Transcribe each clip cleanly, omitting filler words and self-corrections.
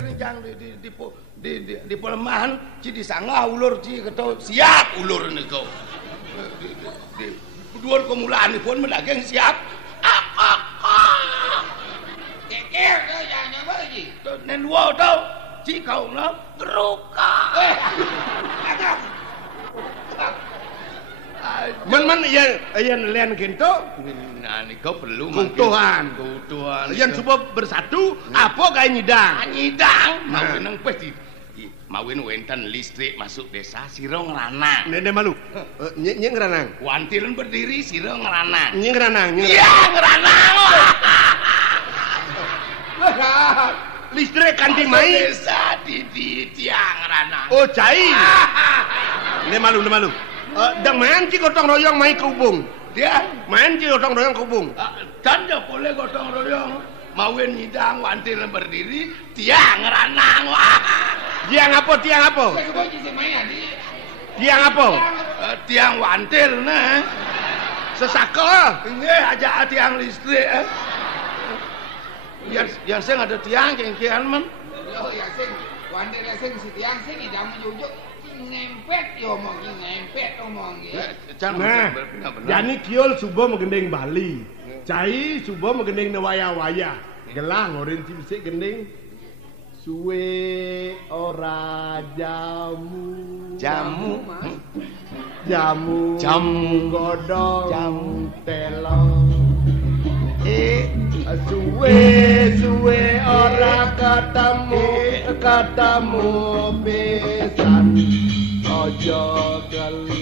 rencang di pelemahan ci disangga ulur ci keto siap ulur niku. Di dhuwur kemulanipun menageng siap. Keker to jangan nyoba iki. Nen wo to ci kauna ruka. Men iya nelian gento. Nah niku perlu Kutuhan. Yen supaya bersatu apa kae nyidang? Nyidang mau nang wis mawin wenten listrik masuk desa sira ngranang. Nene malu. Nyek ngranang. Wantilen berdiri sira ngranang. Nyek ngranang. Iya ngranang. Listrik kanthi mai desa di tiang ngranang. Oh cai. Nene malu. Dang main ki gotong royong mai ke ubung. Dia main ki gotong royong ke ubung. Dan ya boleh gotong royong. Mawin nyidang wantilen berdiri tiang ngranang. Tiang apa? Tiang apa? Tiang wantil nah. Sesaka. Nggih aja tiang listrik. Yang sing ada tiang kengkian men. Yo ya sing wantil sing si tiang sing jamu jujuk ngempet yo omong ngempet omong Nah, jani kiol subuh menggendeng Bali. Cai subuh menggendeng waya-waya. Gelang orin ci bisik gendeng suwe ora jamu godhong telong suwe ora ketemu pisan aja gelo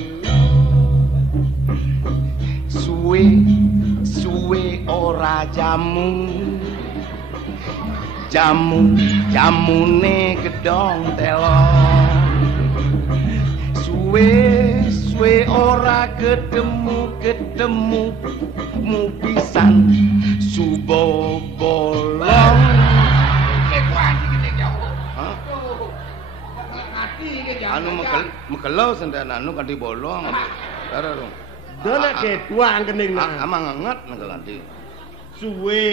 suwe ora jamune gedhong telong suwe ora ketemu pisan subo bolong anu mekelo senten anu kanthi bolong karo dong dene ketua gening amang nget ngelanti suwe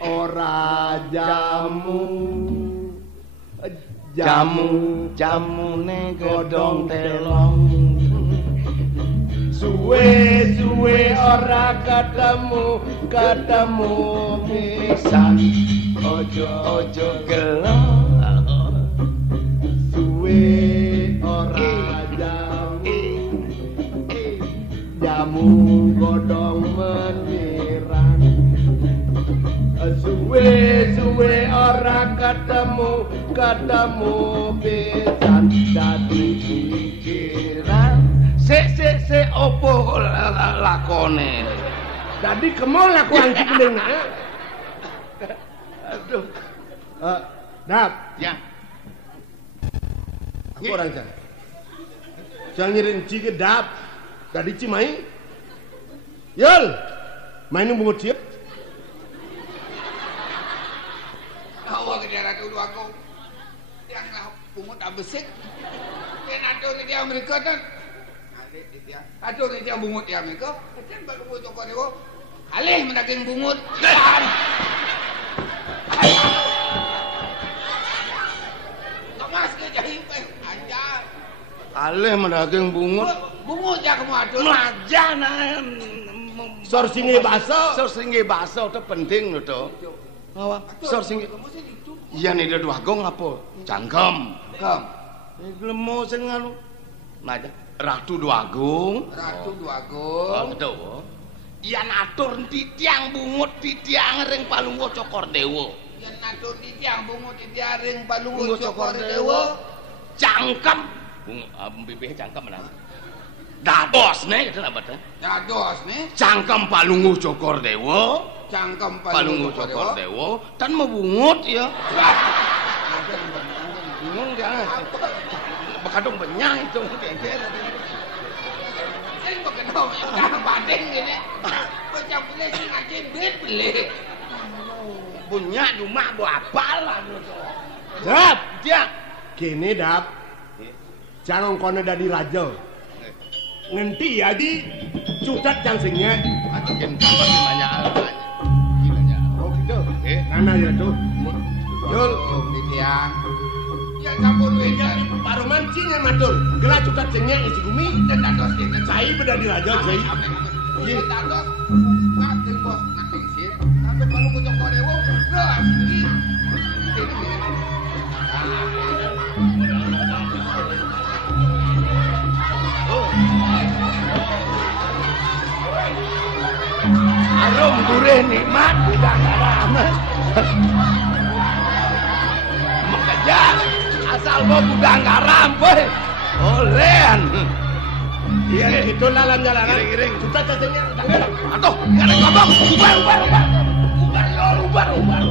ora jamune godhong telong suwe ora ketemu pisan ojo gelo suwe ora jamu godhong menirang suwe ora ketemu pisan dadi pikiran sik opo lakone dadi kemol aku anci keling aduh Dap ya aku orang jangan nyirin ci ke dap dadi ci mai yul main bungut siap awak kejaran dulu aku yang pungut abesik kan aduh ni dia Amerika kan aduh ni dia bungut di Amerika kan baru bungut cokor ni alih menaging bungut Thomas ke jahit ajar alih menaging bungut ya kamu aduh majan sor singe baso itu penting lho to sor singe iya nih dua gong apa cangkem lemo sing anu naja Ratu Dwagung betul iya natur di tiang bungut di tiang ring Palungguh Cokordewo iya natur di tiang bungut di tiang ring Palungguh Cokordewo cangkem bibih cangkem mana dados nih itu apa tuh dados nih cangkem Palungguh Cokordewo Palungguh Cokordewo dan membungut ya bingung jangan bekadung benyang itu sing bekedong yang banding gini macam beli sing ngaji duit beli punya rumah buat apa lah Dap dia kini Dap jangan kono dari raja ngenti ya di cucat yang singnya mungkin pasti banyak oh gitu nana ya tuh Yul di tiang Cinya matur, gerak cutat cengnya isi gumi dan dados dinten sai beda di raja sai. Ieu dados makin bos makin sih. Sampai kalau kucok korewo, gerak sini. Arum gurih nikmat budang garam. Mengejar asal mau budang garam weh. Olean. Iya itu lalan jalanan. Giring-giring. Cutat cengnya. Atuh, gareng ngomong. Ubar. Paman,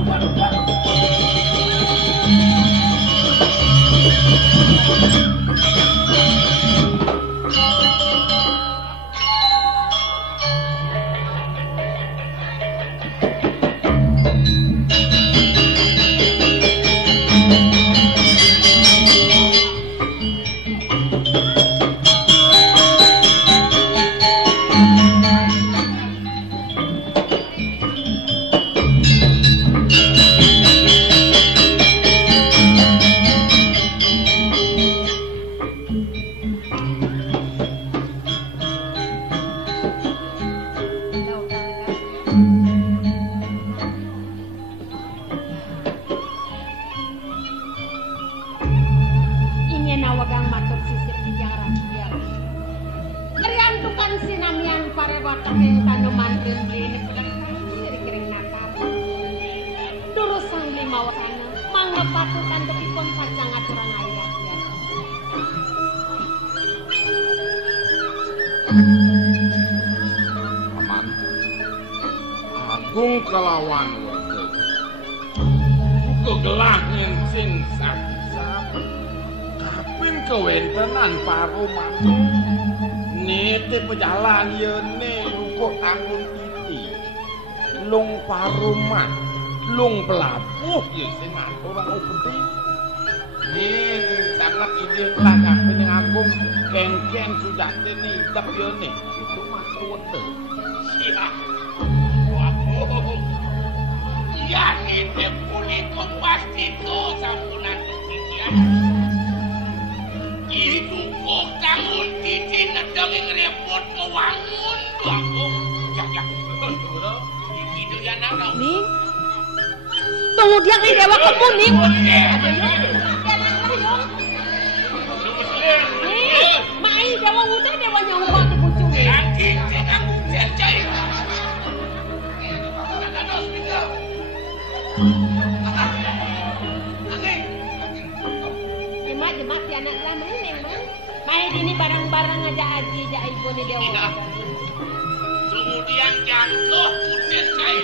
agung kelawan wonten. Kegelah ngensin sakit-sak. Kapin kewentenan paruman. Nete pejalan yene lungkuh anggun titi. Lung paruman, lung pelabuh ya sing orang upeti. Nih sangat ide lah kapin yang agung kengkeng sujate nih idap yene. Itu mah wonten. Siap. Waduh. Ya ide punika pasti to sampunan titian. Itu kok kangun titi nedang ing repot kewangun agung. Ya. Itu ya nang. Ning. Tunggu dia ke dewa kebun ning. Mai dewa udah dewa nyawa ke pucung nih. Nanti jangan cercai. Jemaat si anak lama ini mah. Mai ini barang-barang aja aji aja ibu nih dewa. Kemudian jangkau cercai.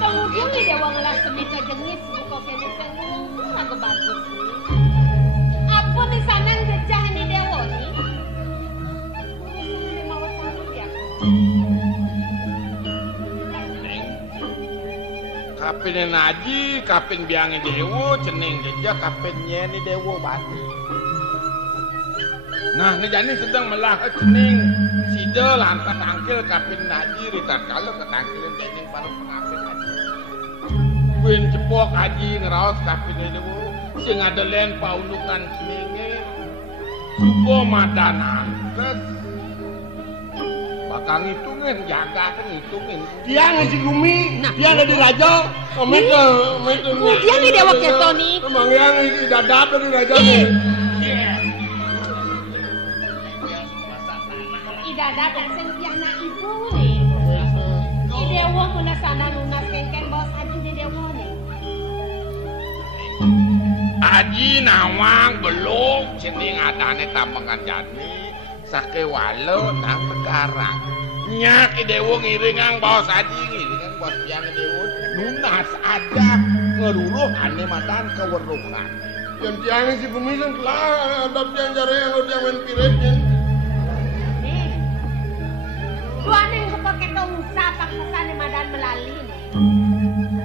Kemudian nih dewa ngelas semika jengis buka kene tenggung lagu bagus nih. Apa nih sana ngejah nih dewa nih? Ini mau sama dia. Kapin naji, kapin biangnya dewo, cening jejak kapin nyeni dewo bati. Nah, ngejani sedang melah cening. Sida lantas angkil kapin naji, ritar kalau ketangkilin cening para pengapin haji. Win cepok haji ngeraos kapin dewo, sing ada len paulukan ceninge. Suko madanan, terus bakal ngitungin, jaga kan ngitungin. Dia ngisi gumi, dia ada di raja. Kemudian nih dewa keto nih. Emang yang ngisi dadap dari raja nih. Ida datang sentiana ibu nih. I dewa muna sana lunas kengkeng bawa saji nih dewa nih. Aji nawang belum cening adane tambangan jani sake walo nang negara nyak dewo ngiringang bawa saji ngiringang bos yang dewo nunas aja ngeruruh ane madan keweruhan Yang tiang si kumisan kelah ada tiang jare yang udah main piretnya. Nih. Dua nih buka ketong sapak kesana madan melali nih.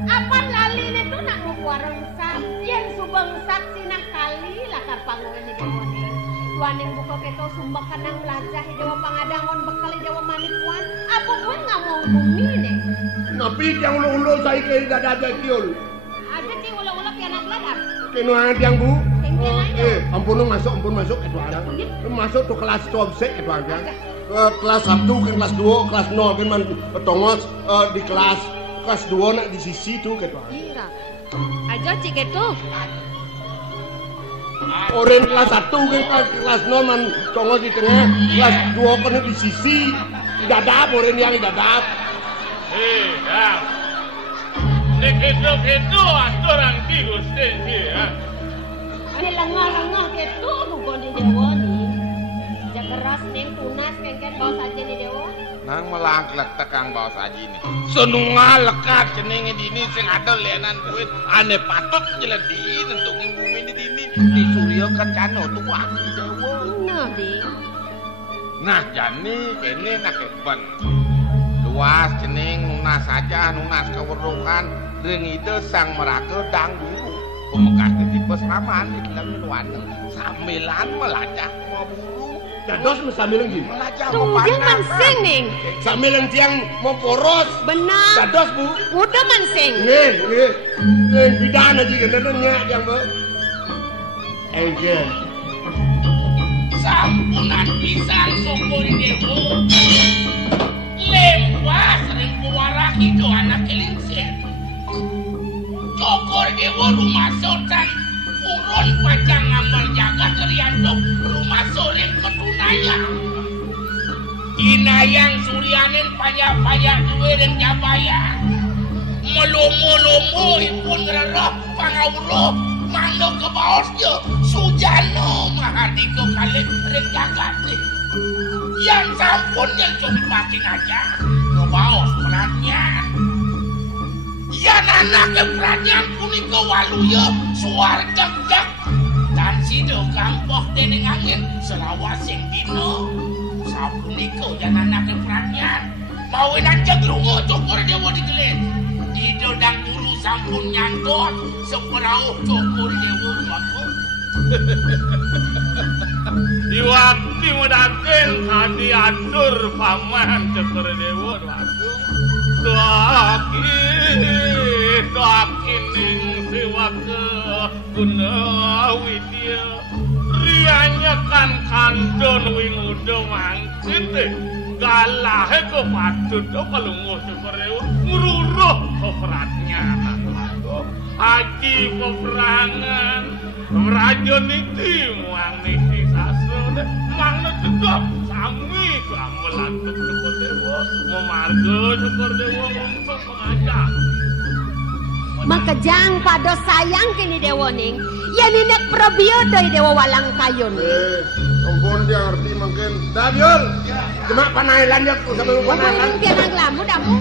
Apa lali nih tuh nak mau warung sak yang subang sak sinak kali lakar panggungan nih dewa nih. Dua nih buka ketong sumbang kanang lajah dewa pangadangon bekali dewa manikuan. Apa gue nggak mau bumi nih? Tapi yang ulo-ulo saya kira tidak ada kiol. Ada sih ulah-ulah pianak ladap. Kenuangan tiang bu. Yang Ampun masuk Edward. Masuk tuh kelas 12 Edward. Kelas 1 kan kelas 2, kelas 0 kan man tongos di kelas 2 nak di sisi tuh Edward. Iya. Aja cik itu. Orang kelas 1 kan kelas 0 man tongos di tengah, kelas 2 kan di sisi. Dadap orang yang dadap. Ya. Gitu orang tigus ya. Ini lengah-lengah gitu bukan di Dewa nih. Jak keras neng tunas kengken bawa saja nih Dewa. Nang melangklek tekang bawa saja ini. Senunga lekat jenenge dini sing ada lenan duit ane patut nyeledin untuk bumi di dini di Surya Kencana tua Dewa. Nah, Ding. Nah, jani kene nak keban. Luas jeneng nunas saja, nunas kewerukan ring ide sang meraka dang guru. Pemekas tipe seraman di dalam minuan samilan melacak mau buru. Dados sambilan gini. Melacak Tuh dia mansing neng. Sambilan tiang mau poros. Benar. Dados Bu. Udah mansing. Nggih, bidana juga nenenya yang Bu. Enggen. Sampunan pisan sokori dewo. Lepas sering pewaraki ke anak kelingsir. Cokor dewa rumah sotan urun pacang amal jaga keriandok rumah soreng ketunaya. Inayang suryanen paya-paya duwe dan jabaya. Melomo-lomo ipun ngererap pangaulo manglo ke baosnya sujano mahardiko kalik ring jagate. Yang sampun yang coba paking aja ke baos perannya. Yan anak keberanian punika waluya suar cek dan sido kampoh dening angin selawasing dino sapunika yan anak keberanian mawinan cegrungu cokor dewa digelis dido dan guru sampun nyantot seperauh cokor dewa waku diwakti medaten kadi atur paman cokor dewa waku doakin ning sewake Gunawidya rianya kan kandon wing udah mangkit galahe ko patut kalungo sepereu ngururuh peperatnya haji peperangan raja niti muang niti sasro mangna cedok sami gamelan syukur dewa memarga syukur dewa untuk mengajak Maka jang pada sayang kini dewa ning. Ya ninek probiodo dewa walang kayun. Ampun dia ngerti mungkin. Dabiol. Cuma panailan dia sampai panailan. Dia nang lamu damu.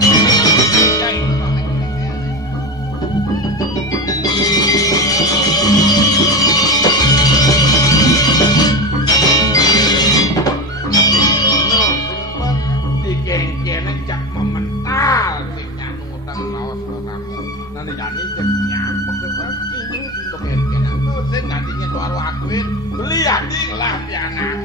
Dikeng-kenen cak memental sing nyanu utang laos kamu. Nanti jani cek nyampek ke sini untuk keng-kenen tuh sing nantinya tuh aru akuin beli anjing lah pianak.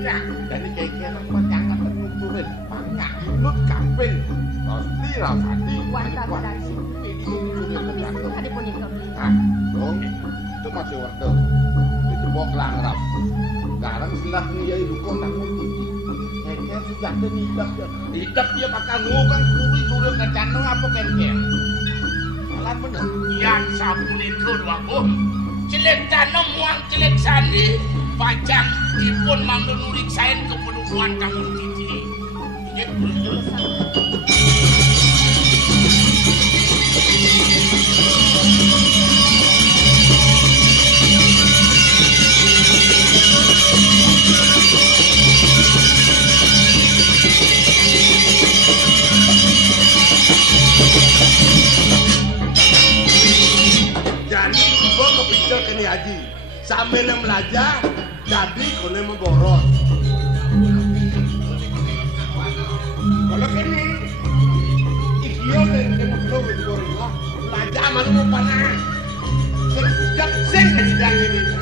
Ya, jadi keng-kenen penyangkat tenturin banyak nut kamping. Pasti rasadi Wantap dan ini sudah terjatuh. Ada pun itu. Nah, dong, itu masih wortel. Itu bok langrap. Sekarang setelah dia ibu kota kunci. Kayaknya sudah tenidap ya. Hidap dia bakal ngukang kuri suruh ke jantung apa kayaknya. Malah bener. yang sabun itu aku jelek tanam muang jelek sandi pacang ipun mangnurik sain kepedukuan kamu titi. Jadi gua kepikir kini haji. Sambil yang belajar, jadi kone memboros. Kalau kini, ikio dan kemukro berboros lah. Belajar malu mau panas. Sejak sing kejadian ini.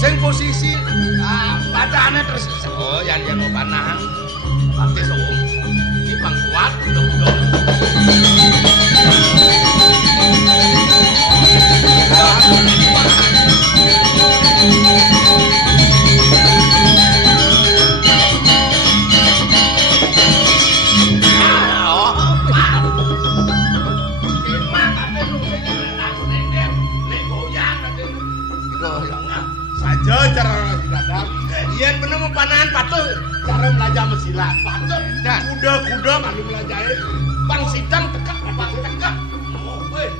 sing posisi bacaannya terus oh yang mau panahan pasti so ini bang kuat udah cara silat. Yen menemu panahan patuh cara belajar mesilat. Patuh kuda-kuda kali belajar. Bang sidang tekak bang tekak. Oh, weh.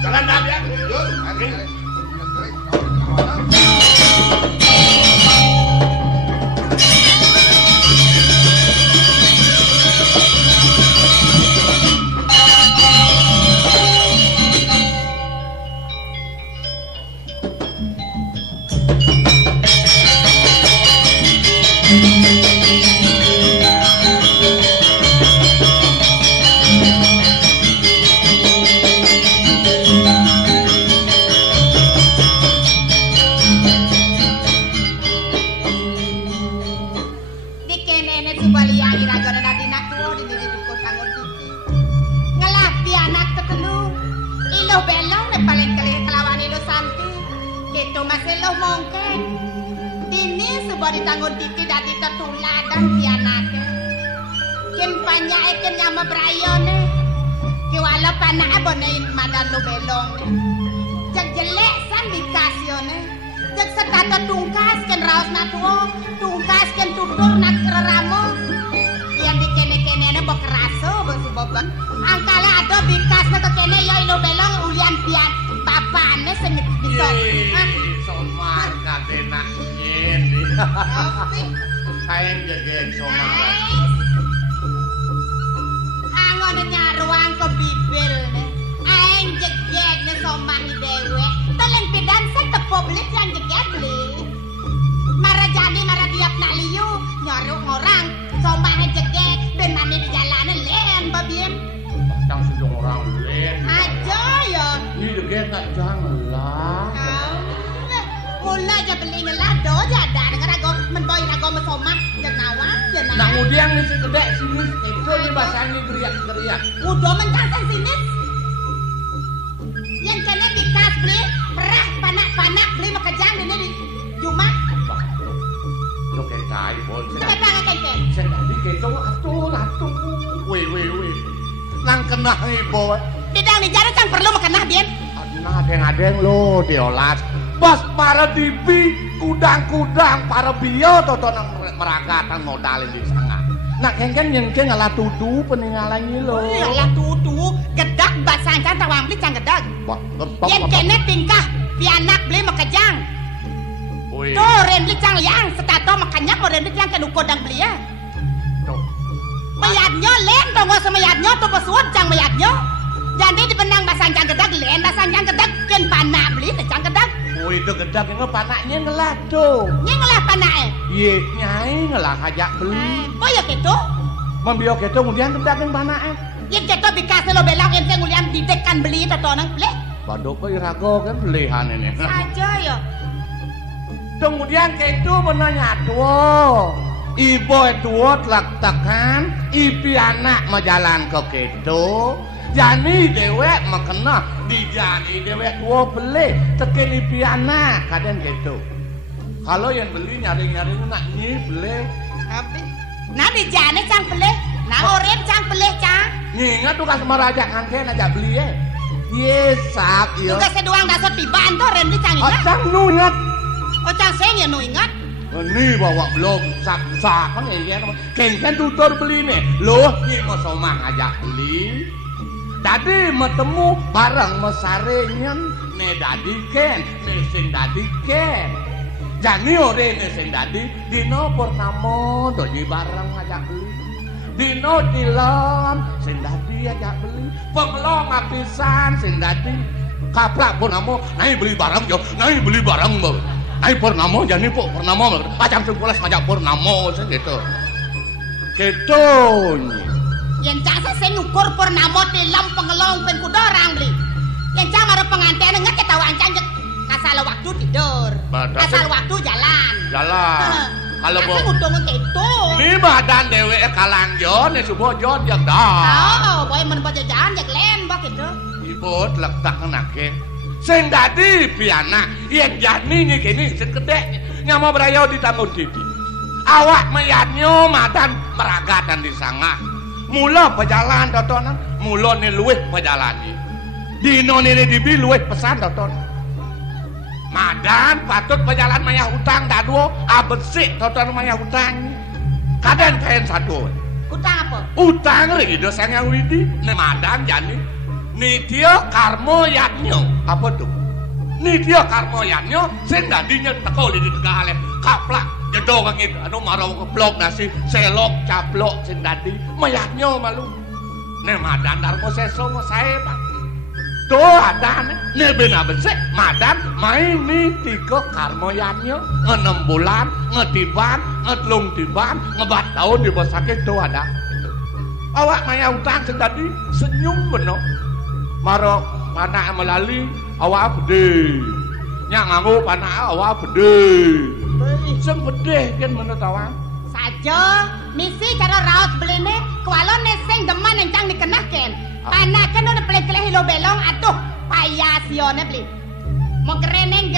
Jalan dah dia. Yuk, amin. Kudang-kudang para biyo totonang meragatan modalin di sana. Nak kengken nyengke ngalah tudu peninggalannya lo. Ngalah tudu gedak basangan tawang beli cang gedak. Yen kene tingkah pianak beli makajang. Tuh ren beli cang liang setato makanya mau ren beli cang kenu kodang beli ya. Mayatnya len dongo sama mayatnya tuh pesuat cang mayatnya. Jadi di benang basangan gedak len basangan gedak ken panak beli cang gedak. Oh itu gedak itu panaknya ngelah tuh. Ngelah panaknya? Iya, nyai ngelah ajak beli. Oh ya gitu? Membiyo gitu kemudian gedak yang panaknya. Yang gitu bikasnya lo belang yang kemudian didekan beli itu tonang beli. Badok kok irago kan belihan ini. Saja ya. Kemudian gitu menanya tuh. Ibu itu telak tekan, ipi anak majalan ke gitu. Jani dewek makena dijani dewek tua beli tekin ipi anak kadang gitu. Kalau yang beli nyari-nyari nak nyi beli. Apa? Nah dijani cang beli, nah orang cang beli cang. Ngingat tugas meraja ngangken aja beli ya. Yesak ya. Tugasnya doang dasar tibaan tuh orang beli cang ingat. Oh cang nu ingat. Oh cang saya nu ingat. Ini bawa belum sak kan ya kengken tutor beli nih. Loh nyi mau somang aja beli. Tadi metemu barang mesarenyen ne dadi ken, ne sing dadi ken. Jani ore ne sing dadi dino purnama doji barang ngajak beli. Dino tilon sing dadi ajak beli. Pengelong apisan sing dadi kaprak purnama nai beli barang yo, nai beli barang mbak. Nai purnama jani po purnama pacang 11 ngajak purnama sing gitu. Gitu nyi. Yang cak saya nyukur purnama tilam pengelong pen kuda orang beli. Yang cak marah pengantin enggak ketawa ancang kasala waktu tidur. Asal waktu jalan. Jalan. Kalau mau ngudung gitu. Ni badan dheweke kalangjon subojo yang dah. Oh, boy men jajan jak lembak gitu. Ibu letak kenake. Sing dadi pianak yen jani nyekene sing gedhe nyama brayo ditanggung didi. Awak mayatnyo madan meragatan di sangah. Mula pejalan totonan, mula ni luwih pejalani. Dino nene dibi luwih pesan toton. Madan patut pejalan maya hutang daduo abesik toton maya hutang. Kaden kain satu. Hutang apa? Hutang rido sangang widi ne madan jani. Nitya karma yatnyo. Apa tuh? Nitya karma yatnyo sing dadinya teko di tegale. Kaplak jedong ngit anu marau keblok nasi selok caplok sing dadi mayatnyo malu. Ne madan darmo seso mo sae Pak. Tuh adan ne bena besek madan main ni tiga karma yatnyo 6 bulan ngetiban ngetlung tiban ngebat tahun di bos sakit tuh ada. Awak maya utang sing dadi senyum beno. Marok panak melali awak gede. Nyak nganggo panak awak gede. Sing gede kan menurut awak. Saja misi cara raut beline kualon sing demen encang dikenahken. Panak kan udah pelek-pelek hilo belong atuh payas yone beli. Mau gereneng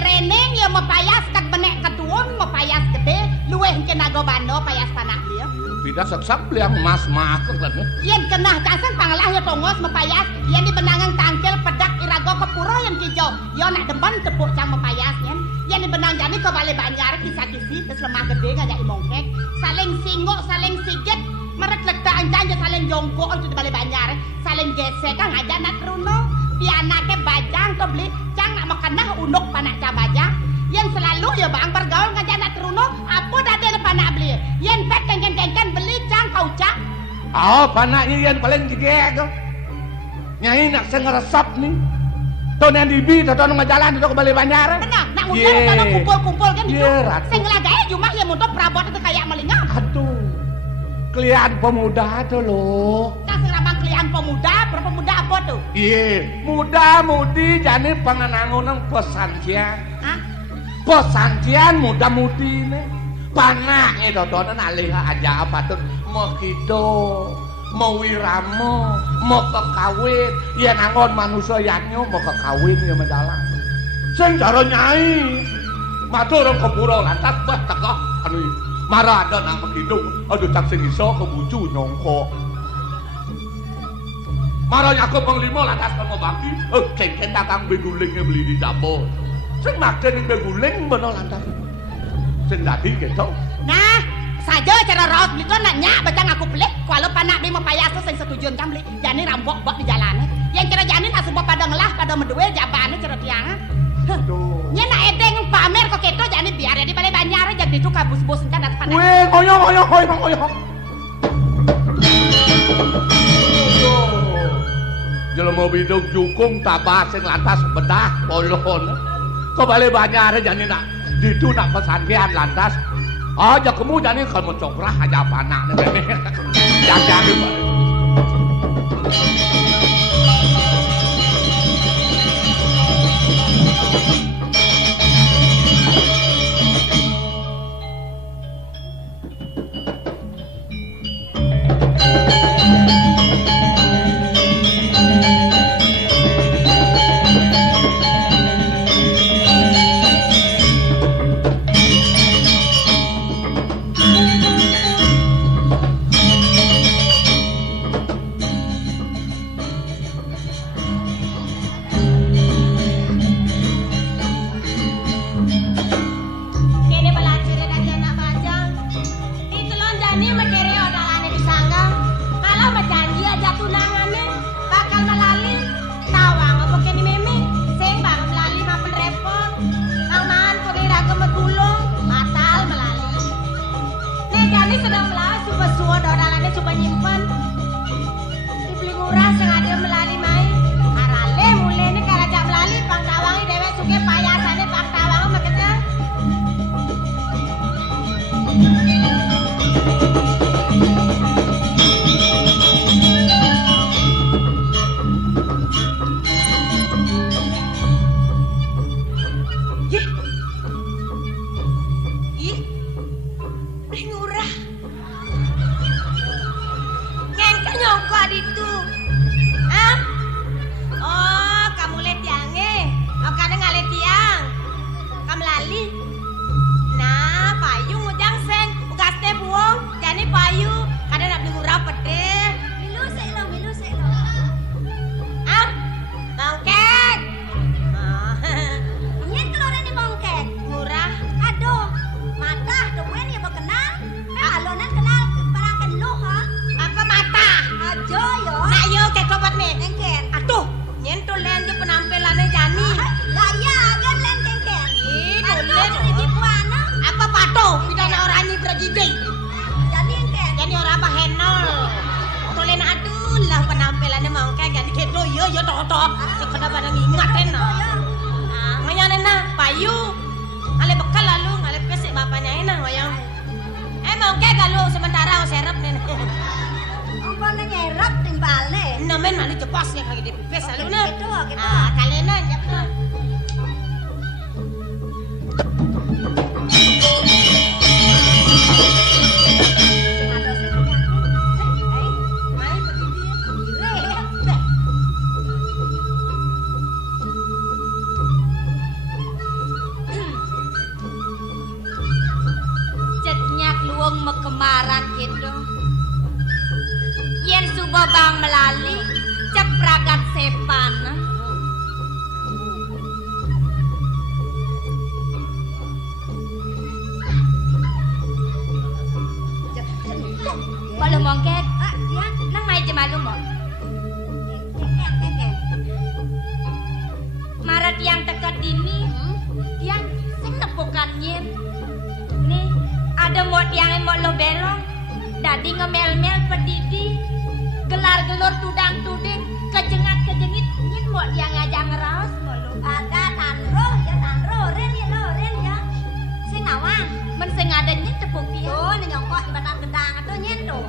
ya mau payas kat benek ketuun mau payas gede luweh ke nago bando payas panak dia. Tidak sak-sak beli yang mas-mas kan. Yen kenah kasan panglah ya tongos mau payas yen di benangan tangkel pedak irago kepuro yang kijau. Yo nak demen tepuk cang mau payas yen di benang jani ke bale banjar kisah-kisi terus lemah gede ngajak imongkek saling singok saling siget merek letak anjang saling jongkok itu di bale banjar saling gesek kan ngajak nak runo pianake bajang to beli cang nak makanah unuk panak ca bajang yen selalu ya bang bergaul ngajak nak runo apa dade panak beli yen pek kengken beli cang kau cang oh panaknya yen paling gede tuh nyai nak sengeresap nih tuh yang dibi tuh ngejalan itu ke bale banjar benar nak muncul tuh kumpul-kumpul kan gitu sing lagaya cuma ya muntah perabot itu kayak melingap aduh kelian pemuda tuh loh. Nah, serabang kelian pemuda apa tuh? Iya, muda-mudi jani pengenangunan pesantren. Hah? Pesantren muda-mudi ini. Panaknya dodonan alih aja apa tuh. Mau gitu, mau wiramo, mau kekawin. Ya nangon manusia yanyo mau kekawin ya menjalan. Sing cara nyai. Matur orang keburo lantas bah tegak. Anu marah ada nang begitu, aduh tak sing iso kebucu nyongko. Marahnya aku panglima lantas kan ngobaki, kengken takang begulingnya beli di dapur. Sing makan yang beguling bener lantas. Sing dadi gitu. Nah, saja cara raut beli tuh nanya bacang aku pelik, kalau panak beli mapayas tuh sing setuju kan beli, jani rampok buat di jalan. Yang kira jani nak semua pada ngelah, pada meduel jabaannya cara tiang. Nya nak edeng pamer kok keto jani biar di bale banjar aja gitu kabus-bus encan dat panak. Weh, ngoyong. Jelema bidung jukung tabah sing lantas bedah polon. Kok bale banjar jani nak ditu nak pesantren lantas. Aja kamu jani kalau cokrah aja panak nih. Jangan balik. ya toh. Sing kada pada ngingatin nah. Nah, nganyane nah payu. Ale bekal lalu ngale pesik bapaknya enang wayang. Emang ke galu sementara serep nih. Apa nyerap timbale? Nemen malu cepas ya kaki dipipis lalu nah. Gitu. Ah, kalena ya betul. Mekemaran gitu yen suba bang melali cepragat sepan malu mongket ya nang mai jemalu mo marat yang tekat dini yang sing nepukan yen nih ada mod yang emok lo belong dadi ngemel-mel pedidi gelar-gelor tudang-tuding kejengat-kejengit nyin mod yang ngajak ngeraos mulu ada tanro ren ya sing nawang men sing ada nyin tepung piye oh nyongkok batat gedang atuh nyin tuh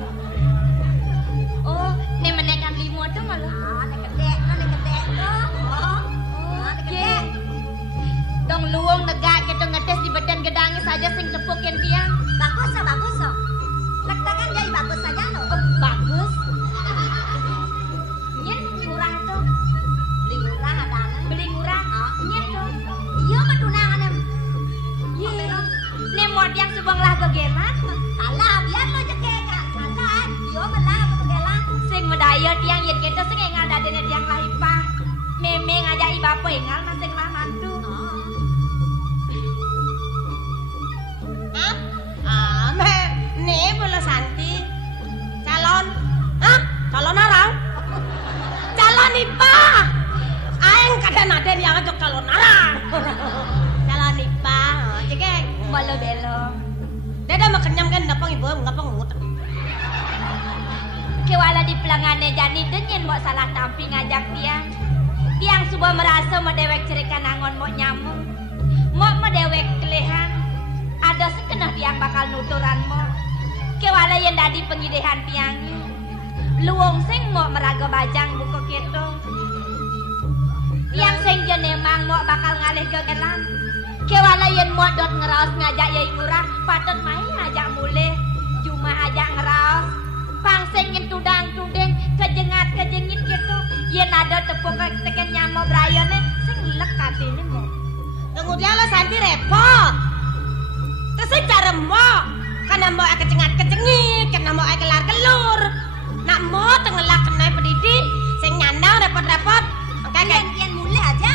oh ne menekan limo tuh malu ne gede tuh oh gede dong luwung negak gitu ngetes di badan gedangnya saja sing tepukin tiang bagus so lektakan jadi bagus saja no oh, bagus nyen murah tuh beli murah ada beli murah oh nyen tuh iya mah tunangan iya ne mod yang subang lah gegelan alah biar lo jekekan alah iya belah gegelan sing medaya tiang yen kita sing engal dadene tiang lahipah meme ngajak bapak engal masing lah mantu nih boleh santi calon calon arang calon ipah aing kada naden yang untuk calon arang calon ipah jadi boleh belo dada makenyam kan ngapang ibu ngapang ngut kewala di pelangane jani denyen mau salah tampi ngajak tiang subuh merasa mau dewek cerikan angon mau nyamuk mau dewek kelehan ada sekenah tiang bakal nuturan mau kewala yang dadi pengidehan tiangnya luwung sing mau meraga bajang buku gitu tiang sing jenemang mau bakal ngalih gegelan kewala yang mau dot ngeraos ngajak yai murah patut main ngajak mulih cuma ajak ngeraos pangsingin tudang-tuding kejengat-kejengit gitu yen ada tepuk teken nyamo brayone sing lek katine mo kemudian lo santi repot terus cara mo karena mau kecengat-kecengit, karena mau kelar-kelur nak mau tengelak kena pedidi sing nyandang repot-repot makanya kian mulai aja